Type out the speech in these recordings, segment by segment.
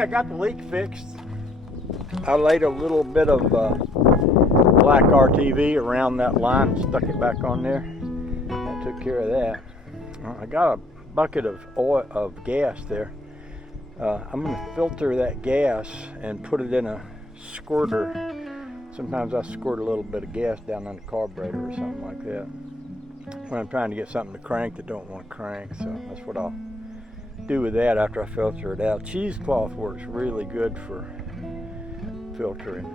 I got the leak fixed. I laid a little bit of black RTV around that line, stuck it back on there. That took care of that. I got a bucket of oil, of gas there. I'm going to filter that gas and put it in a squirter. Sometimes I squirt a little bit of gas down on the carburetor or something like that when I'm trying to get something to crank that don't want to crank. So that's what I'll do with that after I filter it out. Cheesecloth works really good for filtering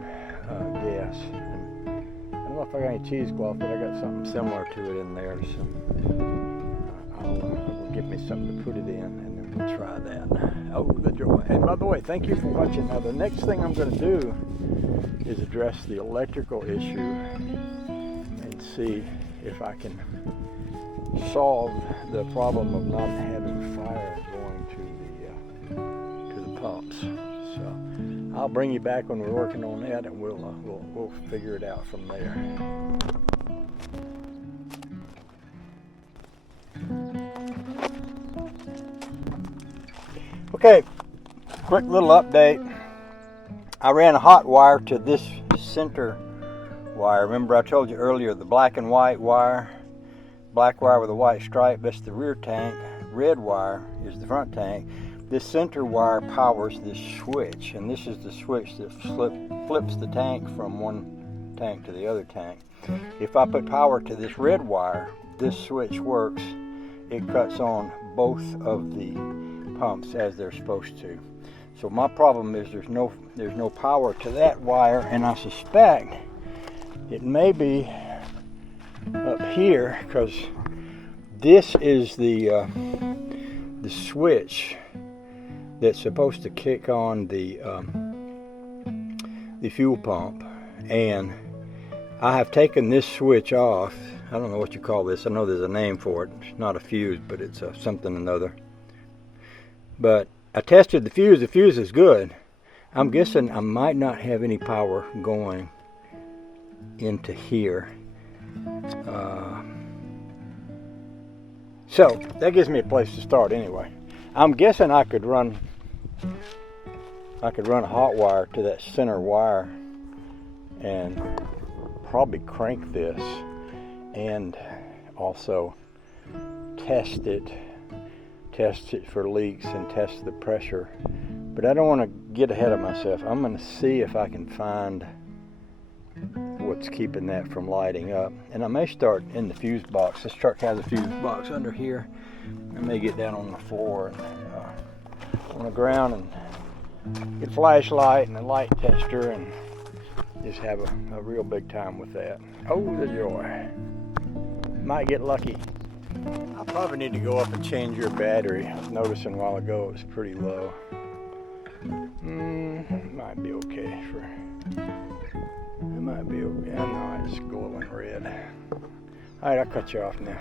gas. And I don't know if I got any cheesecloth, but I got something similar to it in there. So I'll get me something to put it in, and then we'll try that. Oh, the joy. And by the way, thank you for watching. Now the next thing I'm going to do is address the electrical issue and see if I can solve the problem of not having fire going to the pumps. So I'll bring you back when we're working on that, and we'll figure it out from there. Okay, quick little update. I ran a hot wire to this center wire. Remember I told you earlier, the black and white wire, black wire with a white stripe, that's the rear tank. Red wire is the front tank. This center wire powers this switch, and this is the switch that flips the tank from one tank to the other tank. If I put power to this red wire, this switch works. It cuts on both of the pumps as they're supposed to. So my problem is there's no power to that wire, and I suspect it may be up here, because this is the switch that's supposed to kick on the fuel pump, and I have taken this switch off. I don't know what you call this. I know there's a name for it. It's not a fuse, but it's something another. But I tested the fuse. The fuse is good. I'm guessing I might not have any power going into here. So that gives me a place to start anyway. I'm guessing I could run a hot wire to that center wire and probably crank this, and also test it for leaks and test the pressure. But I don't want to get ahead of myself. I'm going to see if I can find what's keeping that from lighting up. And I may start in the fuse box. This truck has a fuse box under here. I may get down on the floor and on the ground and get a flashlight and a light tester and just have a real big time with that. Oh, the joy. Might get lucky. I probably need to go up and change your battery. I was noticing a while ago it was pretty low. Might be okay it might be okay. No, it's glowing red. Alright, I'll cut you off now.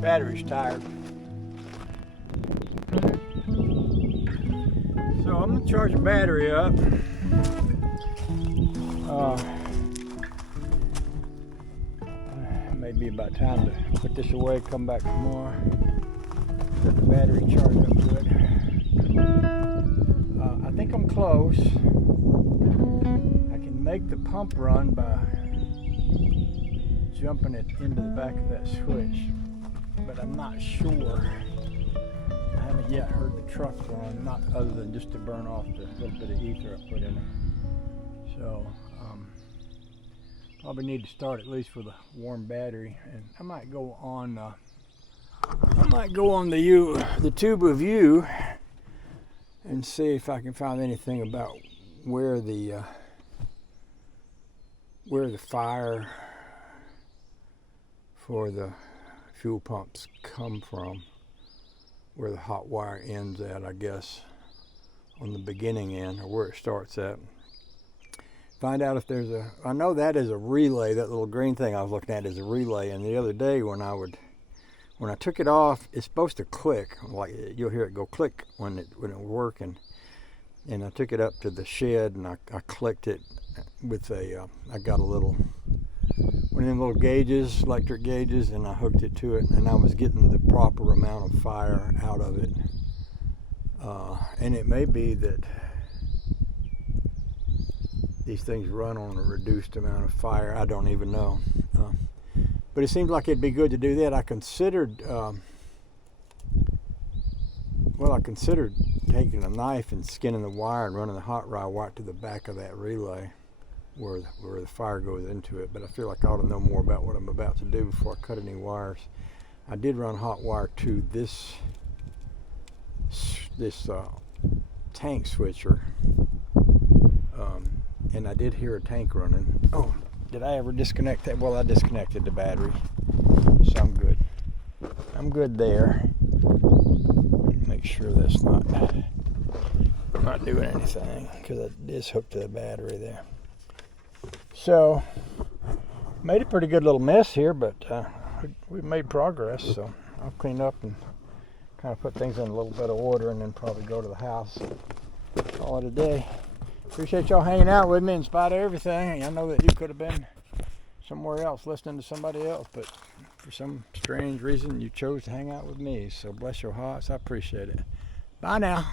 Battery's tired. So I'm gonna charge the battery up. Maybe be about time to put this away, come back tomorrow, get the battery charged up good. I think I'm close. I can make the pump run by jumping it into the back of that switch, but I'm not sure. I haven't yet heard the truck run, not other than just to burn off the little bit of ether I put in it. So probably need to start at least with a warm battery, and I might go on the tube of view and see if I can find anything about where the fire for the fuel pumps come from, where the hot wire ends at, I guess, on the beginning end, or where it starts at. Find out if there's I know that is a relay. That little green thing I was looking at is a relay, and the other day when I took it off, it's supposed to click, like you'll hear it go click when it's working. And I took it up to the shed and I clicked it with I got one of them little gauges, electric gauges, and I hooked it to it, and I was getting the proper amount of fire out of it. And it may be that these things run on a reduced amount of fire. I don't even know. But it seems like it'd be good to do that. I considered taking a knife and skinning the wire and running the hot wire to the back of that relay where the fire goes into it. But I feel like I ought to know more about what I'm about to do before I cut any wires. I did run hot wire to this tank switcher. And I did hear a tank running. Oh, did I ever disconnect that? Well, I disconnected the battery, so I'm good. I'm good there. Make sure that's not doing anything, because it is hooked to the battery there. So, made a pretty good little mess here, but we've made progress. So I'll clean up and kind of put things in a little bit of order, and then probably go to the house. Call it a day. Appreciate y'all hanging out with me in spite of everything. I know that you could have been somewhere else listening to somebody else, but for some strange reason you chose to hang out with me. So bless your hearts. I appreciate it. Bye now.